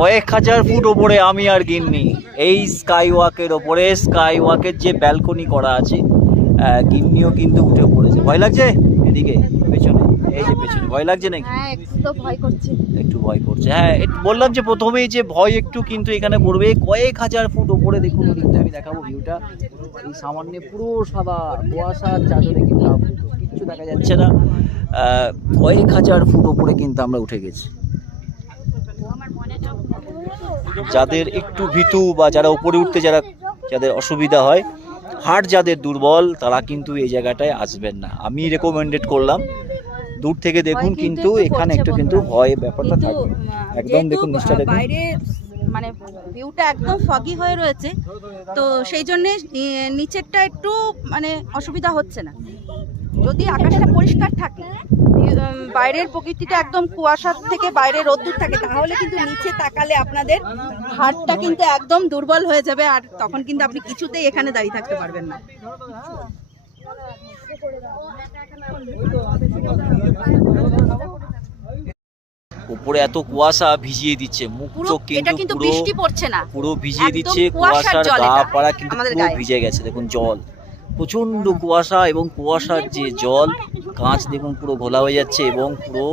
কয়েক হাজার ফুট ওপরে আমি আর গিন্নি, এই স্কাই ওয়াকের ওপরে, স্কাই ওয়াকের যে ব্যালকনি করা আছে, গিন্নিও কিন্তু উঠে পড়েছে। ভয় লাগছে? এদিকে পেছনে, এই যে পেছনে, ভয় লাগছে নাকি? হ্যাঁ একটু ভয় করছে, একটু ভয় করছে। হ্যাঁ, বললাম যে প্রথমেই যে ভয় একটু কিন্তু এখানে পড়বে। কয়েক হাজার ফুট ওপরে দেখুন, ওদিকটা আমি দেখাবো ভিউটা। এই সামান্য পুরো সাদা কুয়াশার চাদরে কিন্তু আবৃত, কিচ্ছু দেখা যাচ্ছে না। কয়েক হাজার ফুট ওপরে কিন্তু আমরা উঠে গেছি। যাদের একটু ভীতু বা যারা উপরে উঠতে যাদের অসুবিধা হয়, হার্ট যাদের দুর্বল, তারা কিন্তু এই জায়গাটায় আসবেন না। আমি রেকমেন্ডেড করলাম। দূর থেকে দেখুন, কিন্তু এখানে একটু কিন্তু ভয় ব্যাপারটা থাকবে। একদম দেখুন নিচটা দেখুন, বাইরে মানে ভিউটা একদম ফগি হয়ে রয়েছে, তো সেই জন্য নিচেরটা একটু মানে অসুবিধা হচ্ছে না। যদি আকাশটা পরিষ্কার থাকে, বাইরের প্রকৃতিটা একদম কুয়াশার থেকে বাইরে রোদ্দুর থাকে, তাহলে কিন্তু নিচে তাকালে আপনাদের হাড়টা কিন্তু একদম দুর্বল হয়ে যাবে, আর তখন কিন্তু আপনি কিছুতেই এখানে দাঁড়িয়ে থাকতে পারবেন না। উপরে এত কুয়াশা ভিজিয়ে দিচ্ছে, মুখ চোখ কিন্তু বৃষ্টি পড়ছে না, পুরো ভিজিয়ে দিচ্ছে। কুয়াশার গা পাড়া কিন্তু পুরো ভিজে গেছে। দেখুন জল, প্রচন্ড কুয়াশা, এবং কুয়াশার যে জল, কাঁচ দেখুন পুরো ঘোলা হয়ে যাচ্ছে, এবং পুরো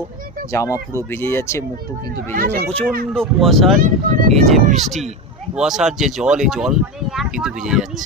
জামা পুরো ভিজে যাচ্ছে, মুখটুক কিন্তু ভিজে যাচ্ছে। প্রচন্ড কুয়াশার এই যে বৃষ্টি, কুয়াশার যে জল, এই জল কিন্তু ভিজে যাচ্ছে।